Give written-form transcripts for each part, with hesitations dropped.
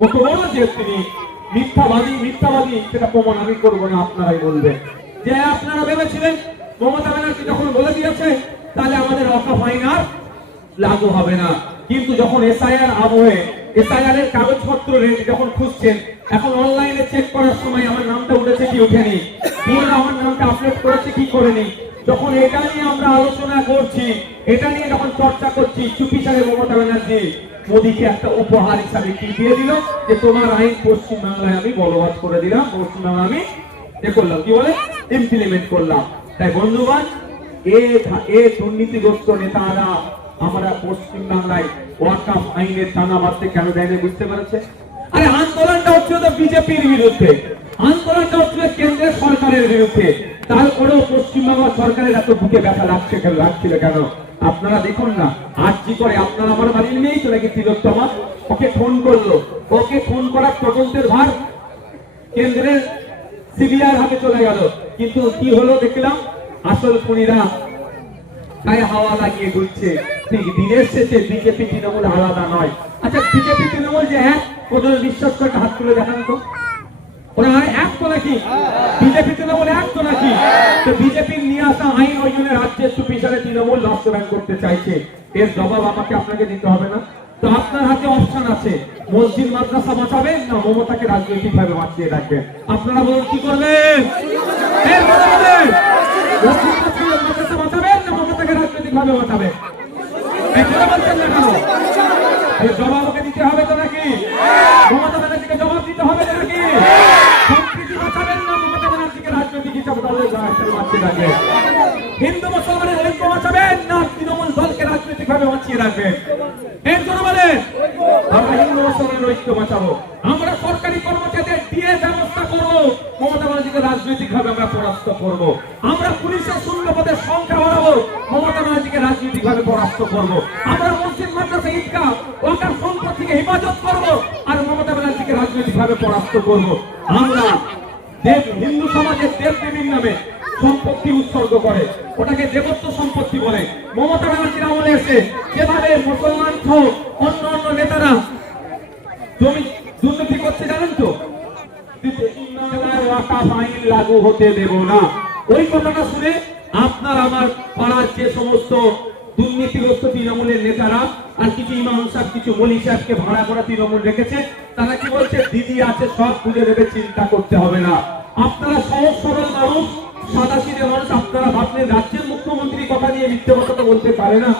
কত বড় যে তিনি মিথ্যাবাদী সেটা প্রমাণ আমি করবো না, আপনারাই বলবেন। যে আপনারা ভেবেছিলেন মমতা ব্যানার্জি যখন বলে দিয়েছে তাহলে আমাদের ওয়াকফ আইন আর লাগু হবে না, কিন্তু যখন এসআইআর আবহে এসআইআর এর কাগজপত্র যখন খুঁজছেন, এখন অনলাইনে চেক করার সময় আমার নামটা উঠেছে কি উঠেনি, আমার নামটা আপলোড করেছে কি করেনি, যখন এটা নিয়ে আমরা আলোচনা করছি, এটা নিয়ে যখন চর্চা করছি, চুপি সাহেব মমতা ব্যানার্জি মোদীকে একটা উপহার হিসাবে কি দিয়ে দিল যে তোমার আইন পশ্চিমবাংলায় আমি বলবৎ করে দিলাম, পশ্চিমবাংলা আমি এ করলাম, কি বলে ইমপ্লিমেন্ট করলাম। তাই বন্ধুগণ, এ দুর্নীতিগ্রস্ত নেতারা আমরা পশ্চিমবাংলায় ওয়াকফ আইনের টানা বাঁধতে কেন দেয়নি বুঝতে পেরেছে? আরে আন্দোলনটা হচ্ছিল তো বিজেপির বিরুদ্ধে, আন্দোলনটা হচ্ছিল কেন্দ্রের সরকারের বিরুদ্ধে, তারপরেও পশ্চিমবাংলা সরকারের এত বুকে ব্যথা লাগছিল কেন? আপনারা দেখুন না, আজকে করে আপনারা আমার বাড়ির নেই তো নাকি তিলোত্তমা, ওকে ফোন করলো, ওকে ফোন করার তদন্তের ভার কেন্দ্রের সিবিআই হাতে চলে গেল, কিন্তু কি হলো দেখলাম আসল খুনিরা গায়ে হাওয়া লাগিয়ে ঘুরছে। ঠিক দিনের শেষে বিজেপি তৃণমূল আলাদা নয়। আচ্ছা বিজেপি তৃণমূল যে এক, ওদের বিশ্বাস করে হাত তুলে দেখান তো, ওরা এক তো নাকি? বিজেপি তৃণমূল এক তো নাকি? তো বিজেপির নিয়ে আসা আইন ওই জন্য রাজ্যের সুপিসারে তৃণমূল বাস্তবায়ন করতে চাইছে, এর জবাব আপনাকে দিতে হবে না? তো আপনার হাতে অপশন আছে, মসজিদ মাদ্রাসা বাঁচাবেন না মমতাকে রাজনৈতিক ভাবে বাঁচিয়ে রাখবেন? আপনারা বলুন কি করবেন? মাদ্রাসা বাঁচাবেন না মমতাকে রাজনৈতিক ভাবে বাঁচাবেন? জবাব ওকে দিতে হবে তো নাকি? মমতা ব্যানার্জিকে জবাব দিতে হবে তো নাকি? সম্প্রীতি বাঁচাবেন না মমতা ব্যানার্জিকে রাজনৈতিক হিসাবে বাঁচিয়ে রাখবেন? হিন্দু মুসলমানের ঐক্য বাঁচাবেন না তৃণমূল দলকে রাজনৈতিক ভাবে বাঁচিয়ে রাখবেন? এর জন্য বলেন আমরা হিন্দু মুসলমানের ঐক্য বাঁচাবো, আমরা সরকারি কর্মচারীদের দিয়ে ব্যবস্থা করবো, মমতা ব্যানার্জিকে রাজনৈতিক ভাবে আমরা পরাস্ত করবো, আমরা পুলিশের শূন্য পদের সংখ্যা বাড়াবো, মমতা ব্যানার্জিকে রাজনৈতিক ভাবে পরাস্ত করবো, আমরা মসজিদ মাদ্রাসা ঈদগাহ ওয়াকফ সম্পত্তিকে হেফাজত করবো আর মমতা ব্যানার্জিকে রাজনৈতিক ভাবে পরাস্ত করবো। আমরা হিন্দু সমাজের দেব দেবীর নামে সম্পত্তি উৎসর্গ করে, ওটাকে দেবত্ব সম্পত্তি বলে। মমতা ব্যানার্জির আমলে এসে যেভাবে মুসলমান সহ অন্য নেতারা জমি দুর্নীতি করছে জানেন তো, ওয়াকফ আইন লাগু হতে দেব না। ওই কথাটা শুনে আপনার আমার পাড়ার যে সমস্ত দুর্নীতিগ্রস্ত তৃণমূলের নেতারা আর কিছু ইমাম সাহেব, কিছু মলি সাহেবকে ভাড়া করা তৃণমূল রেখেছে, তারা কি বলছে, দিদি আছে সব বুঝে দেবে, চিন্তা করতে হবে না। আপনারা সহজ সরল মানুষ, সাদাসিধে মানুষ, আপনারা ভাবলেন রাজ্যের মুখ্যমন্ত্রী কথা নিয়ে মিথ্যে কথা তো বলতে পারে না,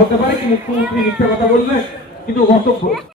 হতে পারে কি মুখ্যমন্ত্রী মিথ্যে কথা বললে? কিন্তু